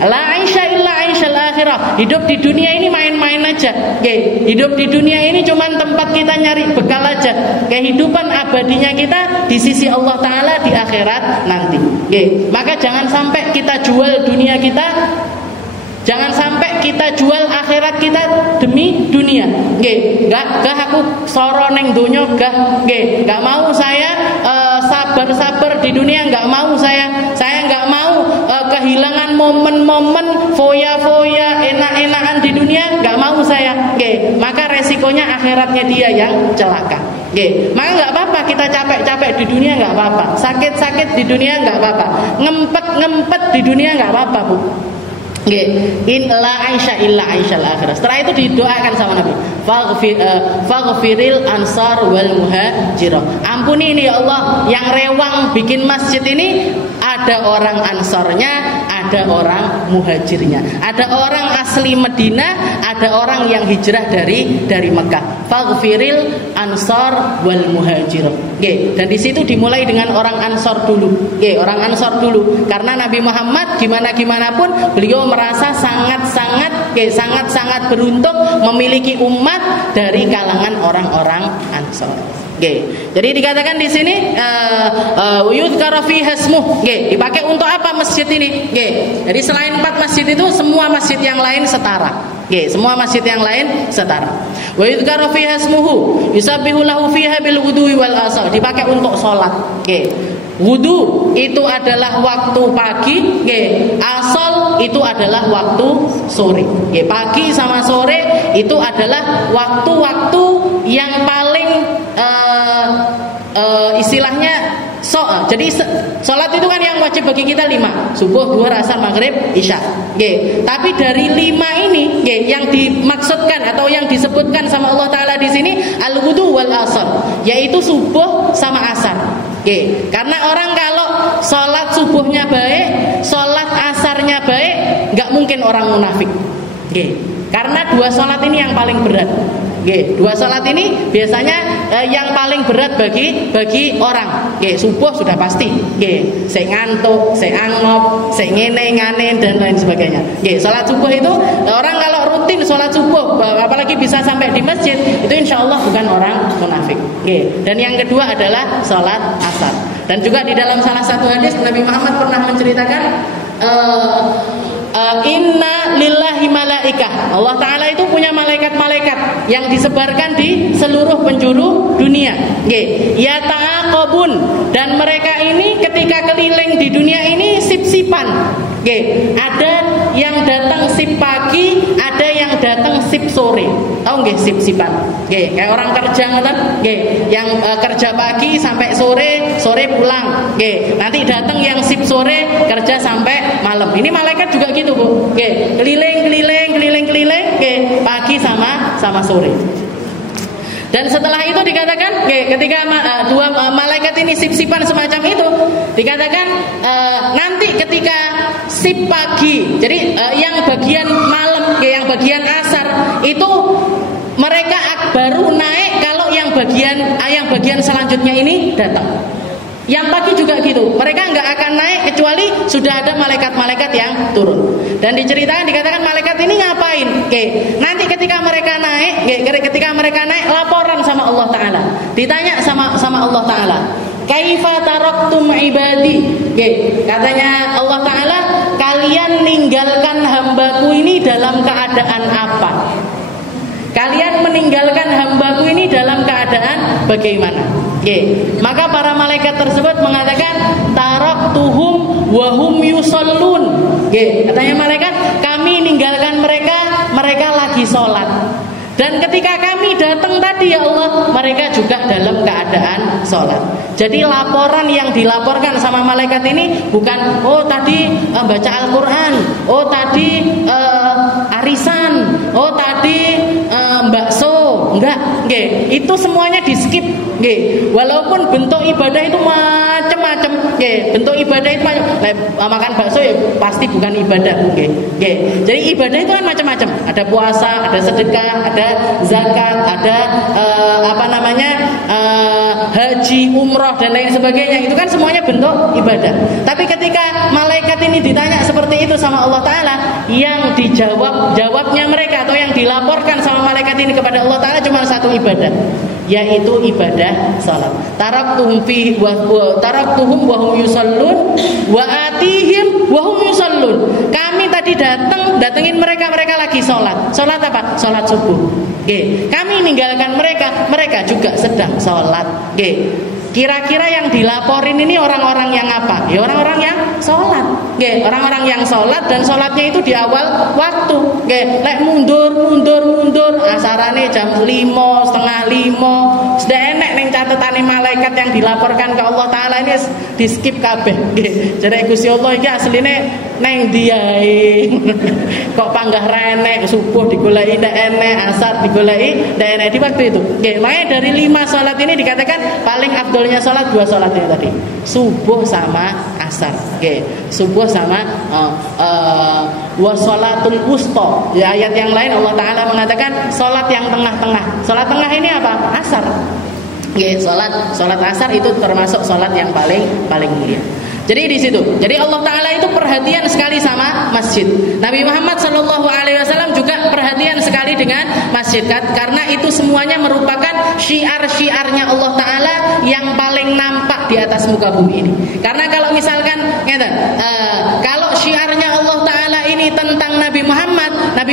La aisha illa aishal akhirah. Hidup di dunia ini main-main aja. Hidup di dunia ini cuma tempat kita nyari bekal aja. Kehidupan abadinya kita di sisi Allah Ta'ala di akhirat nanti. Maka jangan sampai kita jual dunia kita, jangan sampai kita jual akhirat kita demi dunia. Gak aku soro neng dunia, gak mau saya sabar-sabar di dunia, gak mau saya gak mau kehilangan momen-momen foya-foya enak-enakan di dunia, gak mau saya. Maka resikonya akhiratnya dia yang celaka. Maka gak apa-apa kita capek-capek di dunia, gak apa-apa, sakit-sakit di dunia gak apa-apa, ngempet-ngempet di dunia gak apa-apa, Bu. In la aisha illa aishal akhirah. Setelah itu didoakan sama Nabi, faghfiril ansar wal muhajirah. Ampuni ini ya Allah, yang rewang bikin masjid ini ada orang Ansarnya, ada orang Muhajirnya, ada orang asli Madinah, ada orang yang hijrah dari Mekah. Faghfiril ansar wal muhajirah. Dan di situ dimulai dengan orang Ansar dulu. Orang Ansar dulu, karena Nabi Muhammad gimana pun beliau merasa sangat-sangat beruntung memiliki umat dari kalangan orang-orang Ansar. Jadi dikatakan di sini yudhkara fiha ismuh. Dipakai untuk apa masjid ini? Jadi selain 4 masjid itu semua masjid yang lain setara. Semua masjid yang lain setara. Wa yudhkara fiha ismuhu yusabbihu lahu fiha bil ghudwi wal asar. Dipakai untuk salat. Wudu itu adalah waktu pagi, asal itu adalah waktu sore. Pagi sama sore itu adalah waktu-waktu yang paling istilahnya jadi sholat itu kan yang wajib bagi kita 5, subuh, duhur, asar, maghrib, isya. Tapi dari 5 ini yang dimaksudkan atau yang disebutkan sama Allah Ta'ala di sini al-wudu wal asar, yaitu subuh sama asar. Karena orang kalau sholat subuhnya baik, sholat asarnya baik, nggak mungkin orang munafik. Karena 2 sholat ini yang paling berat. 2 sholat ini biasanya yang paling berat bagi orang. Subuh sudah pasti. Sek ngantuk, sek angop, sek ngene ngane dan lain sebagainya. Sholat subuh itu orang kalau rutin sholat subuh, apalagi bisa sampai di masjid, itu insya Allah bukan orang munafik. Dan yang kedua adalah sholat asar. Dan juga di dalam salah satu hadis Nabi Muhammad pernah menceritakan inna lillahi malaikah. Allah Ta'ala itu punya malaikat-malaikat yang disebarkan di seluruh penjuru dunia. Ya ta'aqabun, dan mereka ini ketika keliling di dunia ini sip-sipan. Ada yang datang sip pagi, ada yang datang sip sore. Tahu nggih sip-sipan? Kayak orang kerja ngoten, yang kerja pagi sampai sore pulang. Nanti datang yang sip sore kerja sampai malam. Ini malaikat juga gitu, Bu. Keliling, pagi sama sore. Dan setelah itu dikatakan, ketika 2 malaikat ini sip-sipan semacam itu, dikatakan nanti ketika sip pagi, jadi yang bagian malam, yang bagian asar itu mereka baru naik kalau yang bagian selanjutnya ini datang. Yang pagi juga gitu, mereka nggak akan naik kecuali sudah ada malaikat-malaikat yang turun. Dan dikatakan malaikat ini ngapain? Nanti ketika mereka naik, laporan sama Allah Ta'ala. Ditanya sama Allah Ta'ala, kaifa taraktum ibadi? Katanya Allah Ta'ala, kalian ninggalkan hambaku ini dalam keadaan apa? Kalian meninggalkan hambaku ini dalam keadaan bagaimana? Maka para malaikat tersebut mengatakan taraktuhum wahum yusallun. Katanya malaikat, kami ninggalkan mereka lagi sholat. Dan ketika kami datang tadi ya Allah, mereka juga dalam keadaan sholat. Jadi laporan yang dilaporkan sama malaikat ini bukan tadi baca Al-Quran, tadi arisan, tadi bakso, enggak. Itu semuanya di skip. Walaupun bentuk ibadah itu macam-macam. Bentuk ibadah itu makan bakso ya pasti bukan ibadah. Jadi ibadah itu kan macam-macam. Ada puasa, ada sedekah, ada zakat, ada haji, umroh dan lain sebagainya. Itu kan semuanya bentuk ibadah. Tapi ketika malaikat ini ditanya seperti itu sama Allah Ta'ala, yang jawabnya mereka atau yang dilaporkan sama malaikat ini kepada Allah Ta'ala cuma satu ibadah, yaitu ibadah salat. Taraktuhum wa hum yusallun wa atihim wa hum yusallun. Kami tadi datengin mereka lagi salat. Salat apa? Salat subuh. Kami ninggalkan mereka juga sedang salat. Kira-kira yang dilaporin ini orang-orang yang apa? Ya orang-orang yang sholat. Orang-orang yang sholat dan sholatnya itu di awal waktu. Lek mundur, asarane jam 5, setengah 5. Sudah enek neng catetane malaikat yang dilaporkan ke Allah Ta'ala ini di skip kabeh. Jadi Gusti Allah iki asline neng diae. Kok panggah renek, subuh digoleki ndak enek, asar digoleki ndak enek di waktu itu. Makanya dari 5 sholat ini dikatakan paling afdolnya sholat 2 sholat ini tadi, subuh sama asar. Subuh sama wassalatul wusta. Ya, ayat yang lain Allah Ta'ala mengatakan sholat yang tengah-tengah. Sholat tengah ini apa? Asar. Sholat asar itu termasuk sholat yang paling mulia. Jadi di situ. Jadi Allah Ta'ala itu perhatian sekali sama masjid. Nabi Muhammad SAW juga perhatian sekali dengan masjid, karena itu semuanya merupakan syiar-syiarnya Allah Ta'ala yang paling nampak di atas muka bumi ini. Karena kalau misalkan kalau syiarnya Allah Ta'ala ini tentang Nabi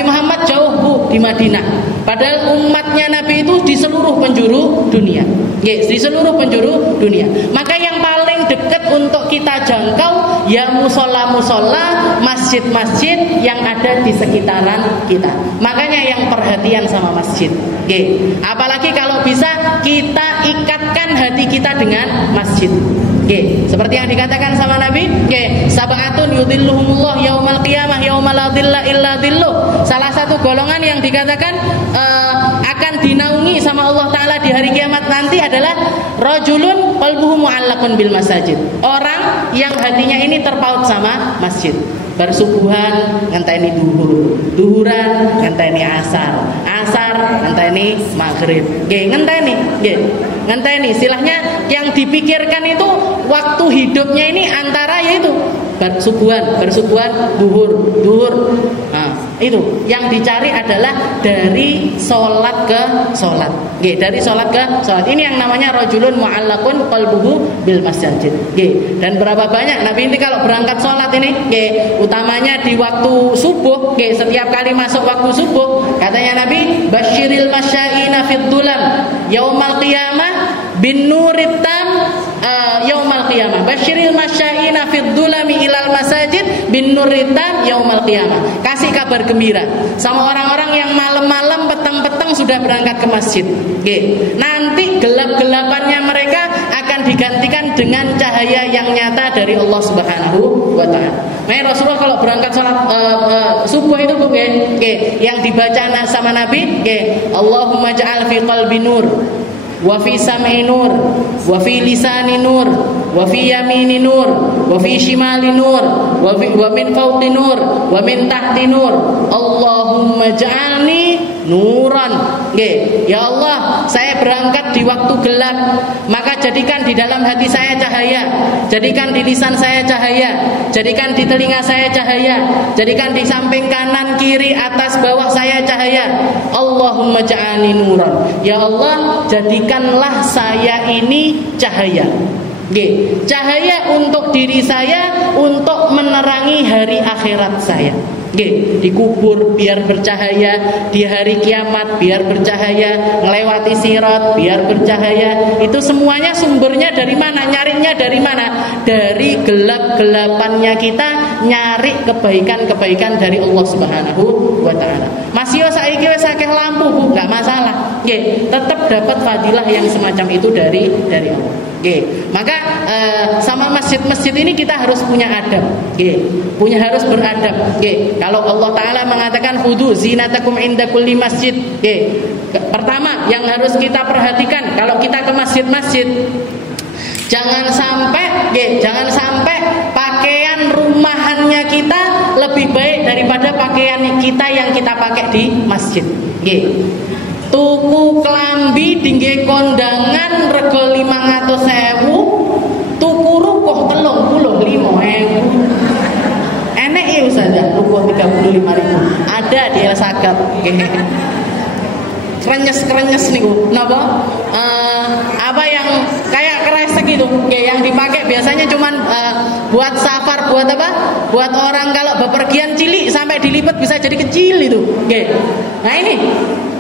Muhammad jauh di Madinah. Padahal umatnya Nabi itu di seluruh penjuru dunia. Di seluruh penjuru dunia. Maka yang paling dekat untuk kita jangkau, ya musola-musola, masjid-masjid yang ada di sekitaran kita. Makanya yang perhatian sama masjid. Oke. Apalagi kalau bisa kita ikatkan hati kita dengan masjid. Oke, seperti yang dikatakan sama Nabi, oke, sab'atun yudhilluhumullah yaumal qiyamah yauma la dhilla illa dhilluh. Salah satu golongan yang dikatakan akan dinaungi sama Allah Ta'ala di hari kiamat nanti adalah rajulun qalbuhu mu'allaqun bil masajid. Orang yang hatinya ini terpaut sama masjid. Bersubuhan ngenteni duhur, duhuran ngenteni asar, asar ngenteni maghrib. Nggih, ngenteni. Istilahnya yang dipikirkan itu waktu hidupnya ini antara yaitu bersubuhan, duhur. Nah, itu yang dicari adalah dari sholat ke sholat. Dari sholat ke sholat. Ini yang namanya rajulun mu'allaqun qalbuhu bil masjid. Dan berapa banyak Nabi ini kalau berangkat sholat ini, utamanya di waktu subuh, setiap kali masuk waktu subuh, katanya Nabi, basyiril masyaina fid dulam yaumal qiyamah bin nuritam yaumal qiyamah. Basyiril masyaina fid dulami ilal masajid bin nuritam yaumal qiyamah. Kasih kabar gembira sama orang-orang yang malam-malam petang-petang sudah berangkat ke masjid. Nanti gelap-gelapannya mereka akan digantikan dengan cahaya yang nyata dari Allah Subhanahu wa taala. Nah, Rasulullah kalau berangkat sholat subuh itu yang dibaca sama Nabi, Allahumma ja'al fi qalbi nur wa fi sam'i nur wa fi lisani nur wa fi yamini nur wa fi shimali nur wa min fawqi nur wa min tahti nur. Allahumma ja'alni nuran. Ya Allah, saya berangkat di waktu gelap, maka jadikan di dalam hati saya cahaya, jadikan di lisan saya cahaya, jadikan di telinga saya cahaya, jadikan di samping kanan, kiri, atas, bawah saya cahaya. Allahumma ja'alni nuran. Ya Allah, jadikanlah saya ini cahaya. Cahaya untuk diri saya, untuk menerangi hari akhirat saya. Dikubur biar bercahaya, di hari kiamat biar bercahaya, melewati sirat biar bercahaya. Itu semuanya sumbernya dari mana? Nyarinya dari mana? Dari gelap-gelapannya kita nyari kebaikan-kebaikan dari Allah Subhanahu wa taala. Masih saiki wis akeh lampu, Bu, enggak masalah. Tetap dapat fadilah yang semacam itu dari Allah. Maka sama masjid-masjid ini kita harus punya adab. Harus beradab. Kalau Allah Ta'ala mengatakan khudu zinatakum inda kulli masjid. Pertama yang harus kita perhatikan kalau kita ke masjid-masjid, jangan sampai pakaian rumahannya kita lebih baik daripada pakaian kita yang kita pakai di masjid. Tuku klambi dingge kondangan rego 500.000, tuku rukuh 35.000. Enek ya Ustazah, rukuh 35.000. Ada di El Sagat. Krenyes niku. Napa? Apa yang kayak kresek itu, yang dipakai biasanya cuman buat safar, buat apa? Buat orang kalau bepergian cilik sampai dilipat bisa jadi kecil itu. Nah ini.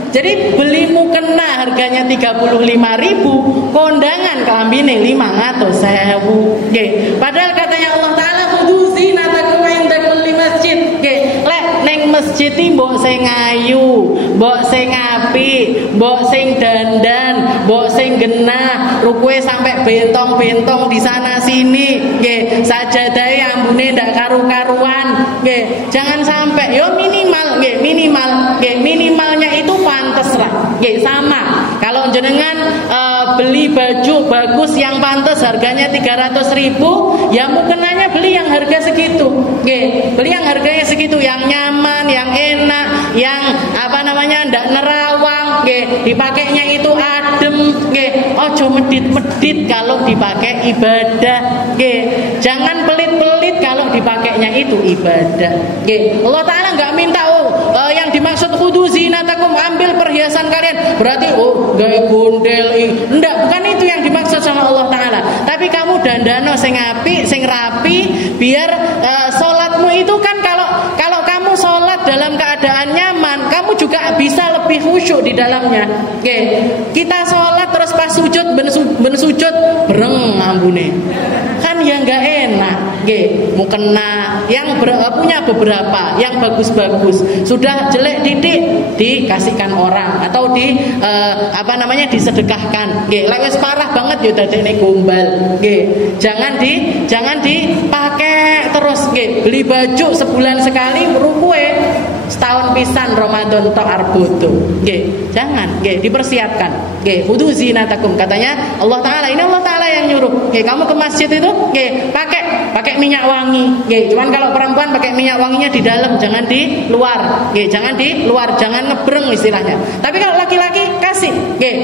Jadi beli mukena harganya 35.000, kondangan kelambine 500.000. Padahal katanya Allah Taala khudu zinatakum inda kulli masjid. Lek ning masjid iki mbok sing ayu, mbok sing apik, mbok sing dandan, mbok sing genah, rukuhe sampai bentong-bentong di sana sini. Sajadahe ambune ndak karu-karuan. Jangan sampai yo minimalnya itu pantes lah. Sama. Kalau jenengan beli baju bagus yang pantes harganya 300.000, ya mukenanya beli yang harga segitu. Beli yang harganya segitu, yang nyaman, yang enak, yang ndak nerawang. Dipakainya itu adem. Ojo medit-medit kalau dipakai ibadah. Jangan pelit-pelit kalau dipakainya itu ibadah. Allah Ta'ala nggak minta yang dimaksud khudu zinatakum, ambil perhiasan kalian berarti gaya gondel. Enggak, bukan itu yang dimaksud sama Allah Ta'ala. Tapi kamu dandano sing apik, sing rapi, biar sholatmu itu kan kalau kamu sholat dalam keadaan nyaman, kamu juga bisa lebih khusyuk di dalamnya. Kita sholat terus pas sujud ben sujud bereng ambune, kan ya nggak enak. mukena yang punya beberapa yang bagus-bagus, sudah jelek didik dikasihkan orang atau disedekahkan. Lek wis parah banget yo dadekne gombal. Jangan dipakai terus. Beli baju sebulan sekali rukue setahun pisan Ramadan tok arbodo. Jangan, dipersiapkan. Hudu zinatakum, katanya Allah Taala. Ini Allah Taala yang nyuruh. Kamu ke masjid itu, pakai minyak wangi. Cuman kalau perempuan pakai minyak wanginya di dalam, jangan di luar. Jangan di luar, jangan ngebreng istilahnya. Tapi kalau laki-laki kasih.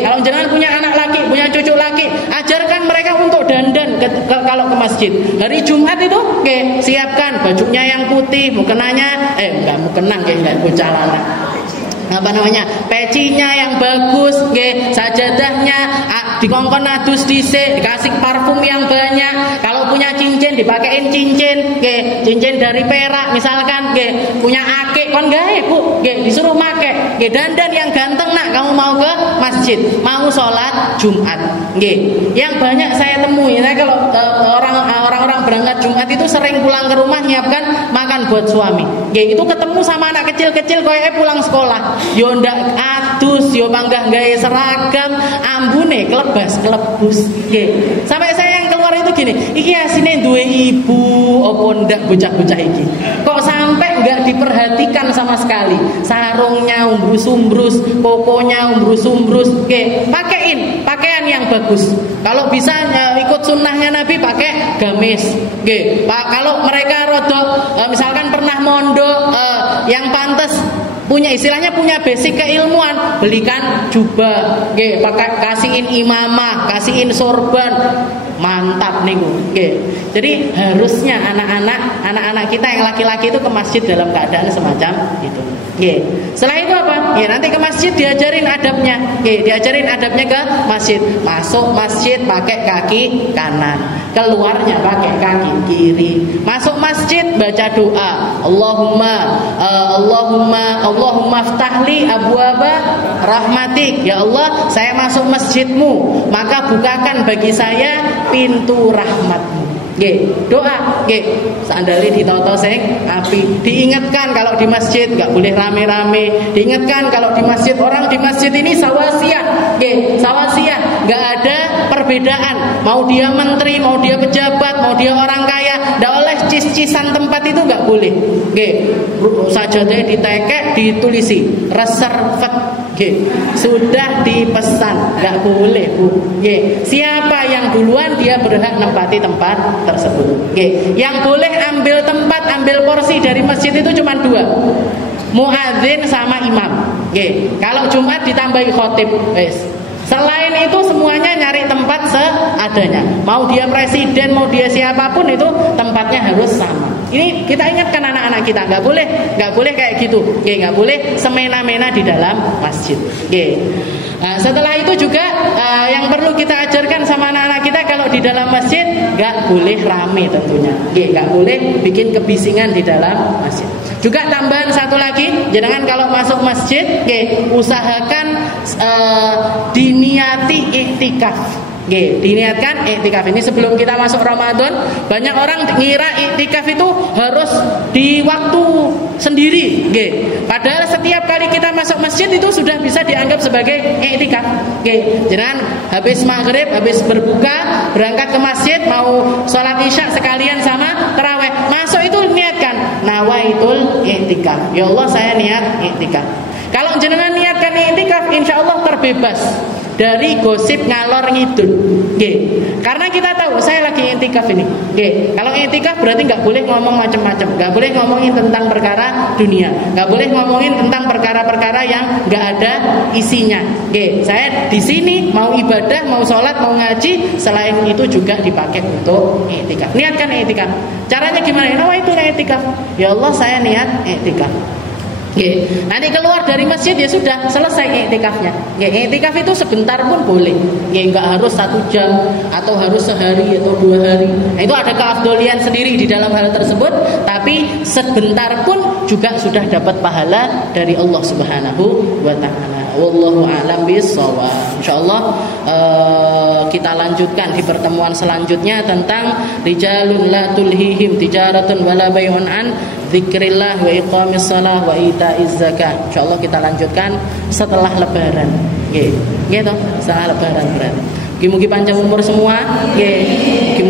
Kalau jangan punya anak laki, punya cucu laki, ajarkan mereka untuk dandan kalau ke masjid. Hari Jumat itu, siapkan bajunya yang putih, mukenanya enggak mukena enggak bocah lanang. Pecinya yang bagus, sajadahnya dikongkon adus dhisik, dikasih parfum yang banyak. Kalau punya cincin dipakein cincin, cincin dari perak misalkan, punya akik kon gawe Bu, disuruh make. Dandan yang ganteng nak, kamu mau ke masjid, mau sholat Jumat. Yang banyak saya temui, kalau orang-orang berangkat Jumat itu sering pulang ke rumah nyiapkan makan buat suami. Itu ketemu sama anak kecil-kecil koyoke pulang sekolah. Yo ndak adus, yo panggah gawe seragam, ambune klebas-klebus. Sampai saya yang keluar itu gini, iki asine duwe ibu apa ndak bocah-bocah iki. Kok sampai enggak diperhatikan sama sekali. Sarungnya umbrus-umbrus, kokonya umbrus-umbrus. Pakein pakaian yang bagus. Kalau bisa ikut sunnahnya Nabi, pakai gamis. Kalau mereka rodok misalkan pernah mondok yang pantas, istilahnya punya basic keilmuan, belikan jubah, kasihin imamah, kasihin sorban, mantap nih gue. Jadi harusnya anak-anak kita yang laki-laki itu ke masjid dalam keadaan semacam itu. Setelah itu apa? Nanti ke masjid diajarin adabnya. Diajarin adabnya ke masjid. Masuk masjid pakai kaki kanan, keluarnya pakai kaki kiri. Masuk masjid baca doa, Allahumma ftahli abwaba rahmatik. Ya Allah, saya masuk masjidmu, maka bukakan bagi saya pintu rahmatmu. Doa, sandali ditoto sing api. Diingatkan kalau di masjid enggak boleh rame-rame. Diingatkan kalau di masjid, orang di masjid ini sawasiyah. Sawasiyah, enggak ada perbedaan. Mau dia menteri, mau dia pejabat, mau dia orang kaya, enggak oleh cis-cisan tempat itu enggak boleh. Sajadahnya ditekek, ditulisi reserved. Sudah dipesan, enggak boleh Bu. Siapa yang duluan dia berhak nempati tempat tersebut. Yang boleh ambil tempat, ambil porsi dari masjid itu cuma 2, muadzin sama imam. Kalau Jumat ditambahi khotib. Selain itu semuanya nyari tempat seadanya. Mau dia presiden, mau dia siapapun, itu tempatnya harus sama. Ini kita ingatkan anak-anak kita, nggak boleh kayak gitu. Nggak boleh semena-mena di dalam masjid. Nah, setelah itu juga yang perlu kita ajarkan sama anak-anak kita, kalau di dalam masjid nggak boleh rame tentunya. Nggak boleh bikin kebisingan di dalam masjid. Juga tambahan satu lagi, jangan kalau masuk masjid, usahakan diniati iktikaf. Diniatkan iktikaf ini sebelum kita masuk Ramadan. Banyak orang ngira iktikaf itu harus di waktu sendiri. Padahal setiap kali kita masuk masjid itu sudah bisa dianggap sebagai iktikaf. Jangan habis maghrib, habis berbuka, berangkat ke masjid, mau sholat isya sekalian sama tarawih, masuk itu niatkan nawaitul iktikaf. Ya Allah, saya niat iktikaf. Kalau jenengan niatkan iktikaf, insya Allah terbebas dari gosip ngalor ngidul. Karena kita tahu saya lagi iktikaf ini. Kalau iktikaf berarti nggak boleh ngomong macam-macam, nggak boleh ngomongin tentang perkara dunia, nggak boleh ngomongin tentang perkara-perkara yang nggak ada isinya. Saya di sini mau ibadah, mau sholat, mau ngaji. Selain itu juga dipakai untuk iktikaf. Niatkan iktikaf. Caranya gimana? Itu iktikaf. Ya Allah, saya niat iktikaf. Nanti keluar dari masjid ya sudah selesai iktikafnya. Iktikaf itu sebentar pun boleh. Nggak harus 1 jam atau harus sehari atau 2 hari. Nah, itu ada keafdolian sendiri di dalam hal tersebut. Tapi sebentar pun juga sudah dapat pahala dari Allah Subhanahu wa Ta'ala. Wallahu a'lam bishawab. Insyaallah kita lanjutkan di pertemuan selanjutnya tentang rijalun la tulhihim tijaratun wala bai'un an dzikrillah wa iqamis shalah wa itaiz zakah. Insyaallah kita lanjutkan setelah lebaran. Nggih. Nggih toh, setelah lebaran berarti. Mugi-mugi panjang umur semua. Nggih.